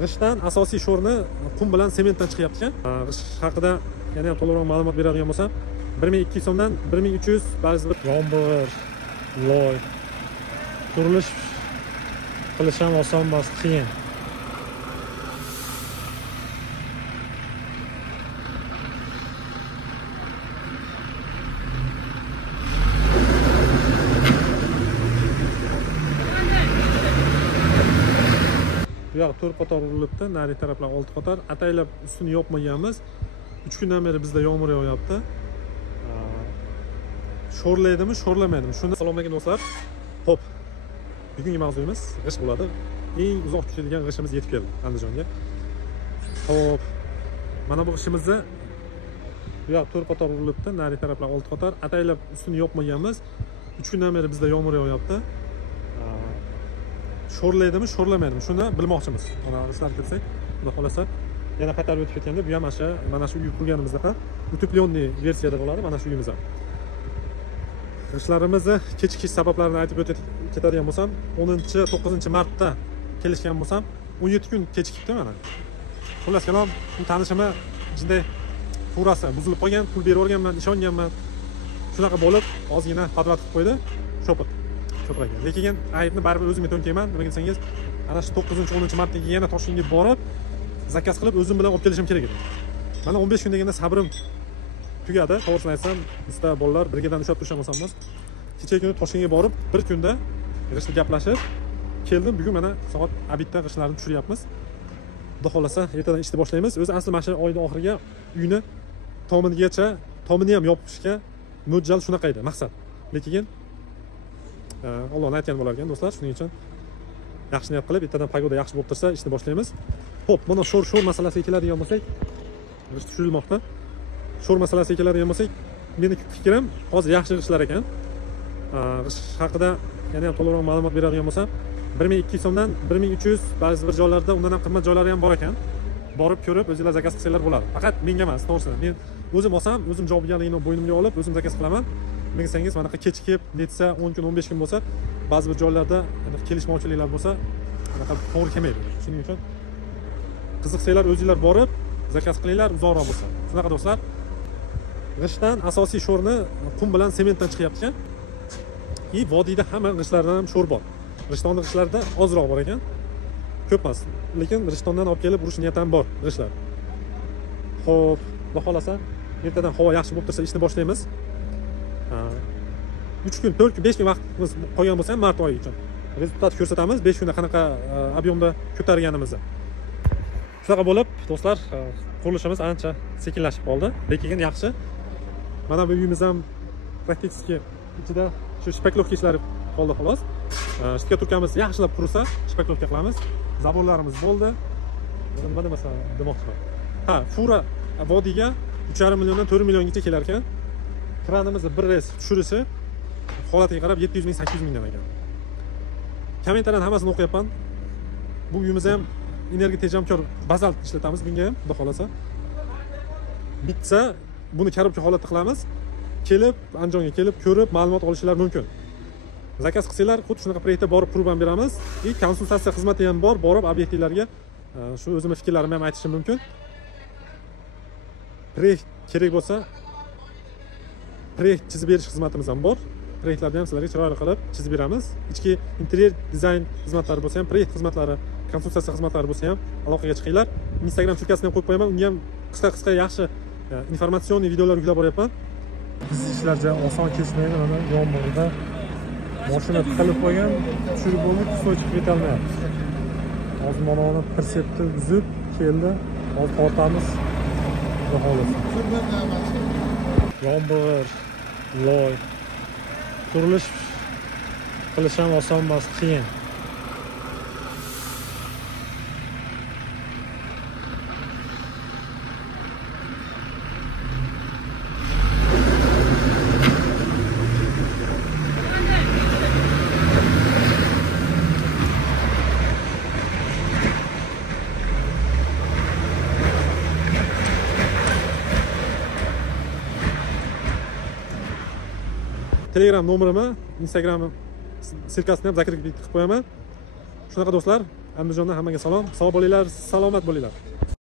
G'ishtdan asosiy sho'rni qum bilan sementdan chiqyapti ekan. G'isht haqida yana ham to'liqroq ma'lumot beradigan bo'lsam, 1200 so'mdan 1300, ba'zi bir yomg'ir, loy qurilish qilish ham oson emas, qiyin. Bu yoq 4 qator urilibdi, nari taraflar 6 qator. Ataylab ustini yopmaganmiz. 3 kundan beri bizda yomg'ir yog'yapti. Sho'rlaydimi, sho'rlamaydimi? Shunda assalomu alaykum do'stlar. Xo'p. Bugungi mavzuyimiz g'isht bo'ladi. Eng uzoq tushadigan g'ishtimiz yetib keldi Andijonga. Xo'p. Mana bu g'ishtimizni bu yoq 4 qator urilibdi, nari taraflar 6 qator. Ataylab ustini yopmaganmiz. 3 kundan beri bizda yomg'ir yog'yapti. Sho'rlaydimi, sho'rlamaydimi? Shuni bilmoqchimiz. Mana ishlab ketsak, xudo xolasa yana qaytarib o'tib ketganda bu ham mana shu uy qurganimizda utepленный versiyada bo'ladi, mana shu uyimiz ham. G'ishtlarimizni kechikish sabablarini aytib o'tib ketadigan bo'lsam, 10-9-martda kelishgan bo'lsam, 17 kun kechikibdi mana. Xullas kalom, tanishimni jinday furasi buzilib qolgan, pul berib o'rganman, ishonganman. Shunaqa bo'lib, ozgina qadrat qilib qo'ydi. Shopir. Sho'praga. Lekin aybni baribir o'zimga to'nkayman. Nima desangiz, ana shu 9-10-martdagi yana Toshkentga borib, zakaz qilib o'zim bilan olib kelishim kerak edi. Mana 15 kun deganda sabrim tugadi. To'g'risini aytsam, bizda bolalar brigadan ushlab turishamasam emas. Kecha kuni Toshkentga borib, bir kunda g'ishtni gaplashib keldim. Bugun mana soat abitda g'ishtlarni tushiryapmiz. Xudo xolasa ertadan ishni boshlaymiz. O'zi asli mana shu oyning oxiriga uyni tomini ham yopishga mo'ljal shunaqa edi, maqsad. Lekin Allohning aytgani bo'lar ekan do'stlar, shuning uchun yaxshi niyat qilib, ertadan pagoda yaxshi bo'lib tursa, ishni boshlaymiz. Xo'p, mana sho'r masalasiga keladigan bo'lsak, g'isht tushirilmoqda. Sho'r masalasiga keladigan bo'lsak, meni fikrim hozir yaxshi g'ishtlar ekan. G'isht haqida yana ham to'liqroq ma'lumot beradigan bo'lsam, 1200 so'mdan 1300, ba'zi bir joylarda undan ham qimmat joylari ham bor ekan. Borib ko'rib, o'zingizlar zakaz qilsanglar bo'ladi. Faqat menga emas, to'g'risi. Men o'zim olsam, o'zim javobgarligini bo'ynimga olib, o'zim zakaz qilaman. Desangiz, mana kechikib, netsa 10 kun, 15 kun bo'lsa, ba'zi bir joylarda kelishmovchiliklar bo'lsa, anaqa to'g'ri kelmaydi. Shuning uchun qiziqsanglar, o'zingizlar borib, zakaz qilinglar, uzoqroq bo'lsa. Shunaqa do'stlar. G'ishtdan asosiy sho'rni qum bilan sementdan chiqyapti ekan. Vodiyda hamma g'ishtlardan ham sho'r bor. G'ishtonni g'ishtlarda ozroq bor ekan. Ko'p emas. Lekin G'ishtondan olib kelib urish niyatim bor g'ishtlar. Xo'p, xudo xolasa, ertadan havo yaxshi bo'lib tursa, ishni boshlaymiz. 3 kun, 4 kun, 5 kun vaqtimiz qolgan bo'lsa ham mart oyi uchun rezultat ko'rsatamiz. 5 kunda qanaqa ob'yomda ko'targanimizni. Shunaqa bo'lib, do'stlar, qurilishimiz ancha sekinlashib qoldi, lekin yaxshi. Mana bu uyimiz ham praktik ichida shu shpaklovka ishlari qoldi xolos. Shtika turkamiz yaxshilab qursa, shpaklovka qilamiz. Zaborlarimiz bo'ldi. Nima demasan, demoqchiman. Fura vodiyga 3,5 milliondan 4 milliongacha kelar ekan. Kranimizni bir reys tushirishi holatiga qarab 700 ming, 800 mingdan ekan. Kommentarlarni hammasini o'qiyapman. Bu uyimiz ham energiya tejamkor bazalt ishlatamiz bunga ham, xudo xolasa. Bitsa, buni korobka holatda qilamiz. Kelib, Andijonga kelib, ko'rib, ma'lumot olishingiz mumkin. Zakaz qilsanglar, xuddi shunaqa proyektda borib qurib ham beramiz. Konsultatsiya xizmati ham bor, borib obyektlarga shu o'zimning fikrlarimni ham aytishim mumkin. Proyekt kerak bo'lsa, proyekt chizib berish xizmatimiz ham bor. Proyektlarni ham sizlarga chiroyli qilib chizib beramiz. Ichki interyer dizayn xizmatlari bo'lsa ham, proyekt xizmatlari, konsultatsiya xizmatlari bo'lsa ham aloqaga chiqinglar. Instagram sulkasini ham qo'yib qo'yaman. Unga ham qisqa yaxshi informatsion videolar yuklab boryapman. Biz ishlarga oson kechmaydi, mana yomg'irda mashina tiqilib qo'ygan, tushirib bo'lib, suv chiqib ketolmayapti. Hozir mana persepni uzib keldi. Hozir tortamiz. Xudo xolasa. Yomg'ir, loy qurilish qilish ham oson emas, qiyin. Telegram nomerimi, Instagram ssilkasini ham zakrga qilib qo'yaman. Shunaqa do'stlar, Andijondan hammaga salom, sog' bo'linglar, salomat bo'linglar.